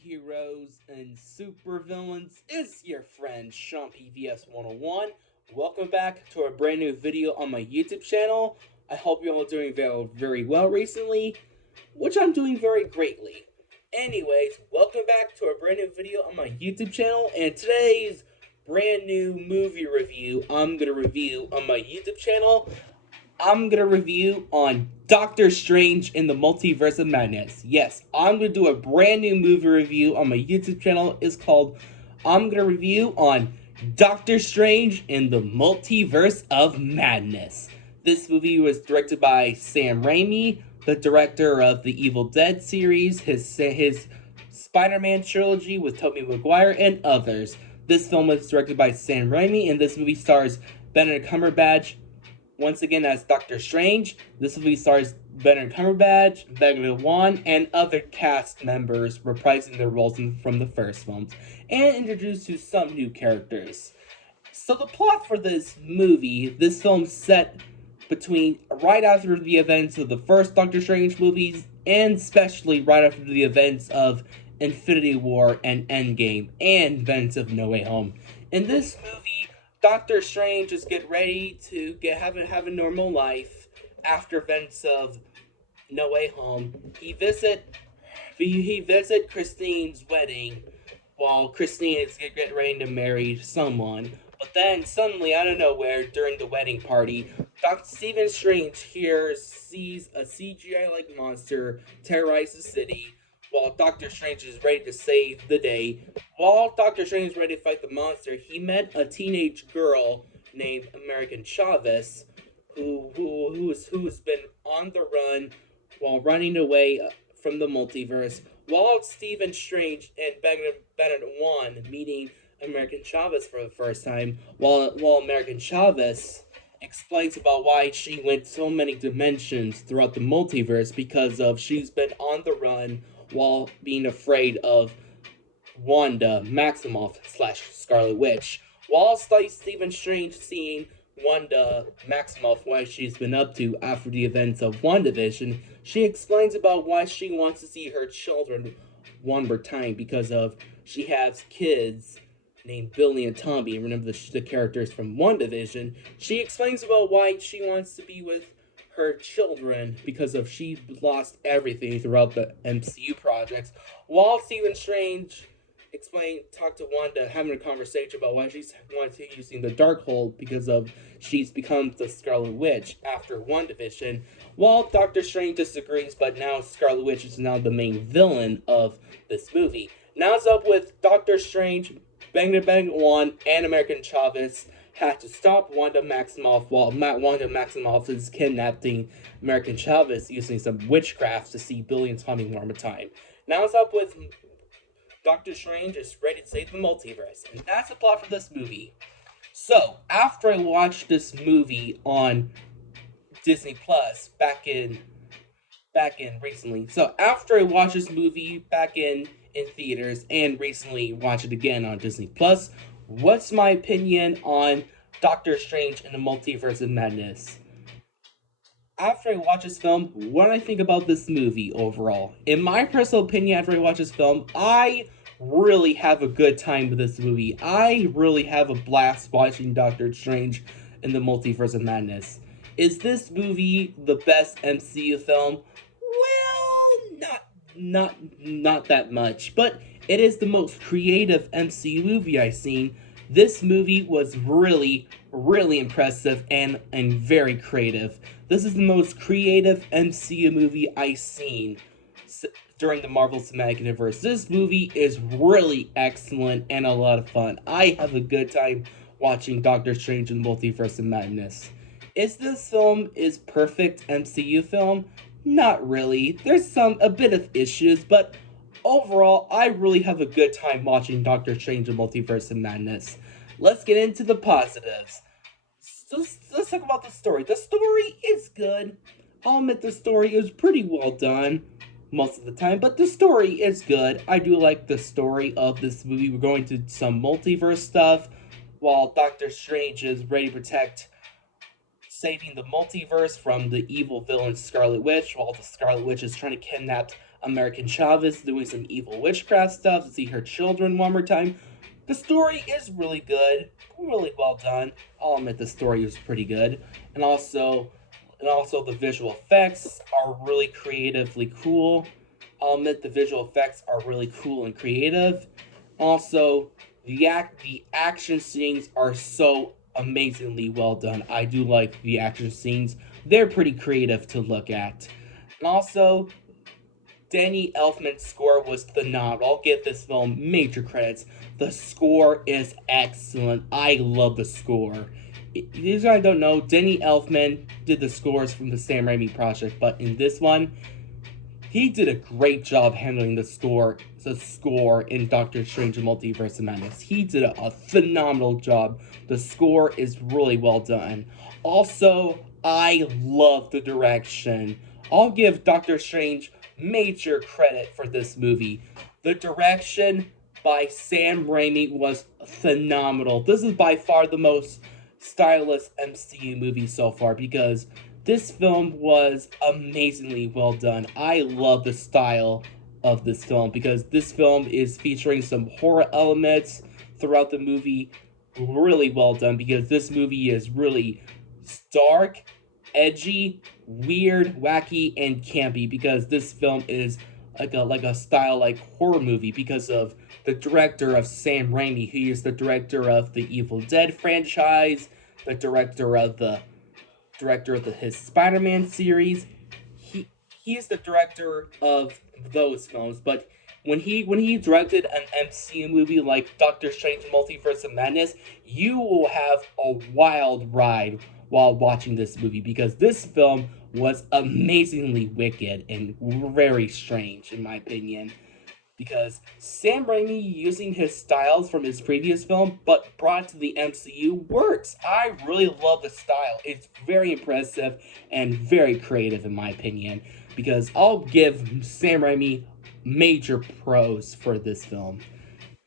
heroes and supervillains. It's your friend Sean PVS 101. Welcome back to a brand new video on my YouTube channel. I hope you're all doing very well recently, which I'm doing very greatly. Anyways, welcome back to a brand new video on my YouTube channel, and today's brand new movie review I'm gonna review on my YouTube channel. I'm gonna review on Doctor Strange in the Multiverse of Madness. Yes, I'm gonna do a brand new movie review on my YouTube channel. It's called I'm gonna review on Doctor Strange in the Multiverse of Madness. This movie was directed by Sam Raimi, the director of the Evil Dead series, his Spider-Man trilogy with Tobey Maguire, and others. This film was directed by Sam Raimi, and this movie stars Benedict Cumberbatch once again as Doctor Strange. This movie stars Benedict Cumberbatch, Benedict Wong, and other cast members reprising their roles from the first films, and introduced to some new characters. So the plot for this film set between right after the events of the first Doctor Strange movies, and especially right after the events of Infinity War and Endgame, and events of No Way Home. In this movie, Doctor Strange is get ready to have a normal life after events of No Way Home. He visit Christine's wedding while Christine is getting ready to marry someone. But then suddenly, out of nowhere, during the wedding party, Dr. Stephen Strange sees a CGI-like monster terrorize the city, while Doctor Strange is ready to save the day. While Doctor Strange is ready to fight the monster, he met a teenage girl named American Chavez, who's been on the run while running away from the multiverse. While Stephen Strange and Benedict Wong meeting American Chavez for the first time, while American Chavez explains about why she went so many dimensions throughout the multiverse because of she's been on the run while being afraid of Wanda Maximoff / Scarlet Witch. While Stephen Strange seeing Wanda Maximoff, what she's been up to after the events of WandaVision, she explains about why she wants to see her children one more time because of she has kids named Billy and Tommy. Remember the characters from WandaVision. She explains about why she wants to be with her children because of she lost everything throughout the MCU projects. While Stephen Strange talked to Wanda, having a conversation about why she's using the Darkhold because of she's become the Scarlet Witch after WandaVision. While Doctor Strange disagrees, but now Scarlet Witch is now the main villain of this movie. Now it's up with Doctor Strange, Benedict Wong, and American Chavez had to stop Wanda Maximoff while Wanda Maximoff is kidnapping American Chavez using some witchcraft to see Billy and Tommy one more time. Now it's up with Doctor Strange is ready to save the multiverse, and that's the plot for this movie. So, after I watched this movie on Disney Plus back in recently, so after I watched this movie back in theaters and recently watched it again on Disney Plus, what's my opinion on Doctor Strange in the Multiverse of Madness? After I watch this film, what do I think about this movie overall? In my personal opinion, after I watch this film, I really have a good time with this movie. I really have a blast watching Doctor Strange in the Multiverse of Madness. Is this movie the best MCU film? Well, not that much, but it is the most creative MCU movie I've seen. This movie was really impressive and very creative. This is the most creative MCU movie I've seen during the Marvel Cinematic Universe. This movie is really excellent and a lot of fun. I have a good time watching Doctor Strange in the Multiverse of Madness. Is this film is perfect MCU film? Not really. There's a bit of issues, but overall, I really have a good time watching Doctor Strange in Multiverse of Madness. Let's get into the positives. Let's talk about the story. The story is good. I'll admit the story is pretty well done most of the time, but the story is good. I do like the story of this movie. We're going to some multiverse stuff while Doctor Strange is ready to protect saving the multiverse from the evil villain Scarlet Witch, while the Scarlet Witch is trying to kidnap American Chavez doing some evil witchcraft stuff to see her children one more time. The story is really good, really well done. I'll admit the story was pretty good, and also the visual effects are really creatively cool. I'll admit the visual effects are really cool and creative. Also, the action scenes are so amazingly well done. I do like the action scenes. They're pretty creative to look at. And also, Danny Elfman's score was phenomenal. I'll give this film major credits. The score is excellent. I love the score. These guys don't know, Danny Elfman did the scores from the Sam Raimi project, but in this one, he did a great job handling the score in Doctor Strange and Multiverse of Madness. He did a phenomenal job. The score is really well done. Also, I love the direction. I'll give Doctor Strange major credit for this movie. The direction by Sam Raimi was phenomenal. This is by far the most stylish MCU movie so far because this film was amazingly well done. I love the style of this film because this film is featuring some horror elements throughout the movie. Really well done because this movie is really dark, edgy, weird, wacky, and campy because this film is like a style like horror movie because of the director of Sam Raimi. He is the director of the Evil Dead franchise, the director of his Spider-Man series. He he is the director of those films, but when he directed an MCU movie like Doctor Strange Multiverse of Madness, you will have a wild ride while watching this movie because this film was amazingly wicked and very strange in my opinion because Sam Raimi using his styles from his previous film but brought to the MCU works. I really love the style. It's very impressive and very creative in my opinion because I'll give Sam Raimi major pros for this film.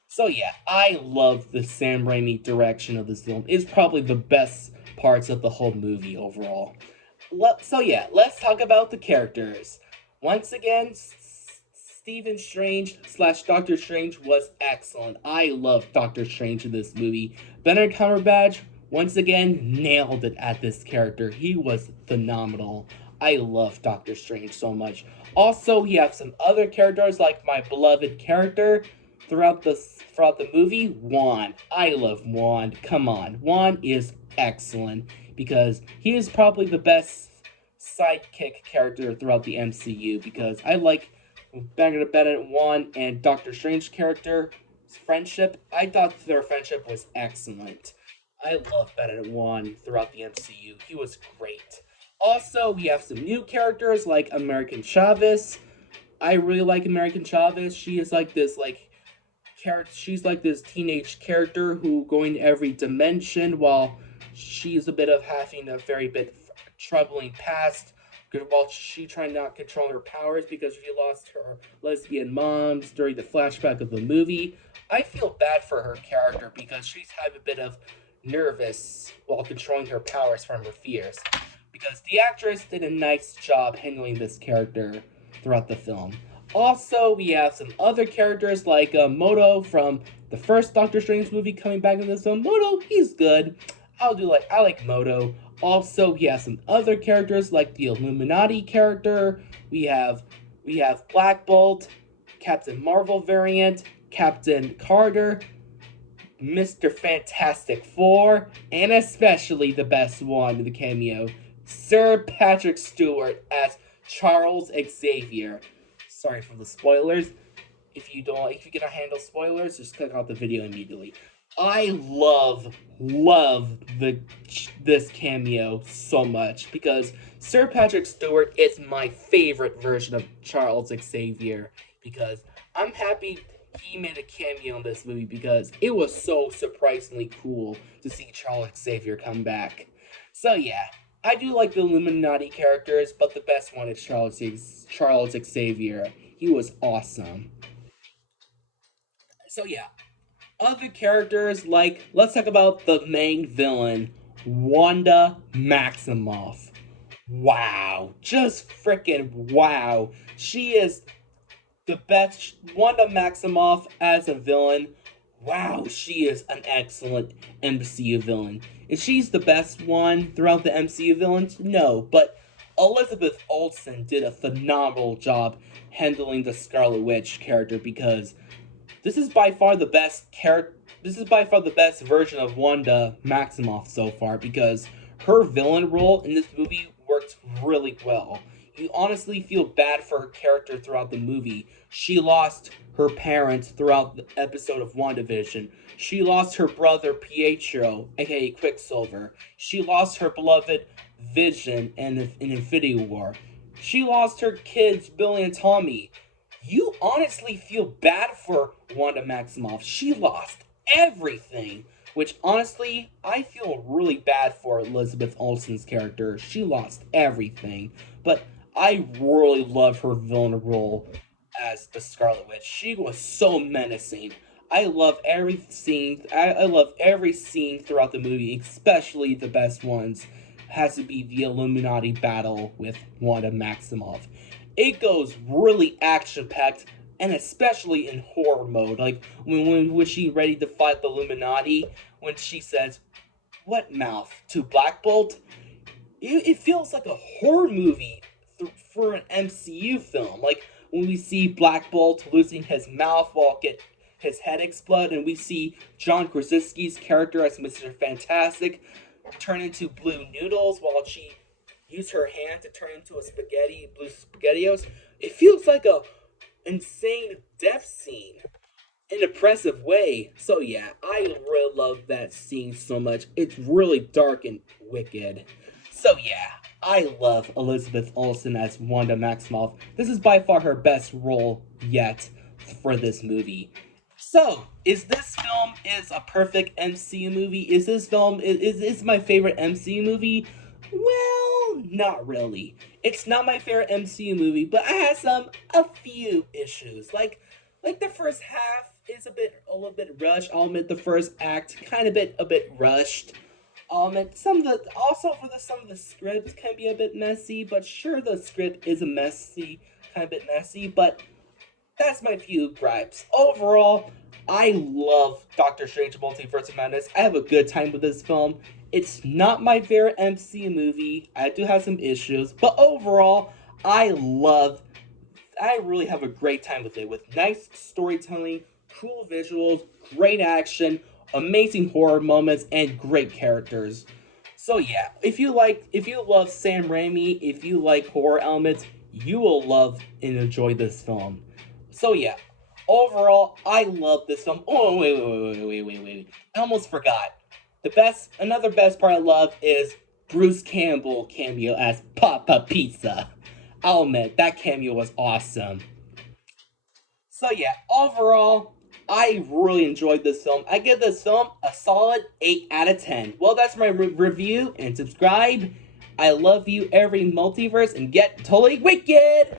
So yeah, I love the Sam Raimi direction of this film. It's probably the best parts of the whole movie overall. So yeah, let's talk about the characters. Once again, Stephen Strange slash Doctor Strange was excellent. I love Doctor Strange in this movie. Benedict Cumberbatch once again nailed it at this character. He was phenomenal. I love Doctor Strange so much. Also, we have some other characters like my beloved character throughout the movie, Juan. I love Juan. Come on, Juan is excellent because he is probably the best sidekick character throughout the MCU because I like Benedict Wong and Doctor Strange character friendship. I thought their friendship was excellent. I love Benedict Wong throughout the MCU. He was great. Also, we have some new characters like American Chavez. I really like American Chavez. She is like this character. She's like this teenage character who going to every dimension while she's a bit of having a very bit troubling past while she trying not to control her powers because she lost her lesbian moms during the flashback of the movie. I feel bad for her character because she's having a bit of nervous while controlling her powers from her fears. Because the actress did a nice job handling this character throughout the film. Also, we have some other characters like Moto from the first Doctor Strange movie coming back in this film. Moto, he's good. I like Moto. Also, we have some other characters like the Illuminati character. We have Black Bolt, Captain Marvel variant, Captain Carter, Mr. Fantastic Four, and especially the best one in the cameo, Sir Patrick Stewart as Charles Xavier. Sorry for the spoilers. If you cannot handle spoilers, just click off the video immediately. I love this cameo so much because Sir Patrick Stewart is my favorite version of Charles Xavier because I'm happy he made a cameo in this movie because it was so surprisingly cool to see Charles Xavier come back. So yeah, I do like the Illuminati characters, but the best one is Charles Xavier. He was awesome. So yeah, other characters like let's talk about the main villain, Wanda Maximoff. Wow, just freaking wow. She is The best Wanda Maximoff as a villain. Wow, she is an excellent MCU villain. Is she's the best one throughout the MCU villains? No, but Elizabeth Olsen did a phenomenal job handling the Scarlet Witch character because this is by far the best character. This is by far the best version of Wanda Maximoff so far because her villain role in this movie worked really well. You honestly feel bad for her character throughout the movie. She lost her parents throughout the episode of WandaVision. She lost her brother Pietro, aka Quicksilver. She lost her beloved Vision in Infinity War. She lost her kids Billy and Tommy. You honestly feel bad for Wanda Maximoff. She lost everything. Which honestly, I feel really bad for Elizabeth Olsen's character. She lost everything. But I really love her villain role as the Scarlet Witch. She was so menacing. I love every scene. I love every scene throughout the movie, especially the best ones. Has to be the Illuminati battle with Wanda Maximoff. It goes really action packed, and especially in horror mode. Like when she's ready to fight the Illuminati, when she says, "What mouth?" to Black Bolt, it feels like a horror movie for an MCU film. Like when we see Black Bolt losing his mouth while get his head explode, and we see John Krasinski's character as Mr. Fantastic turn into blue noodles while she use her hand to turn into a blue spaghettios. It feels like a insane death scene in an impressive way. So yeah, I really love that scene so much. It's really dark and wicked. So yeah, I love Elizabeth Olsen as Wanda Maximoff. This is by far her best role yet for this movie. So, is this film is a perfect MCU movie? Is this film is my favorite MCU movie? Well, not really. It's not my favorite MCU movie, but I have a few issues. Like the first half is a little bit rushed. I'll admit the first act kind of a bit rushed. Some of the also for the some of the scripts can be a bit messy, but sure the script is a messy kind of bit messy, but that's my few gripes. Overall, I love Doctor Strange Multiverse of Madness. I have a good time with this film. It's not my favorite MCU movie. I do have some issues, but overall, I really have a great time with it. With nice storytelling, cool visuals, great action, amazing horror moments, and great characters. So yeah, if you love Sam Raimi, if you like horror elements, you will love and enjoy this film. So yeah, overall, I love this film. Oh wait! I almost forgot. Another best part I love is Bruce Campbell cameo as Papa Pizza. I'll admit that cameo was awesome. So yeah, overall, I really enjoyed this film. I give this film a solid 8 out of 10. Well, that's my review, and subscribe. I love you, every multiverse, and get totally wicked!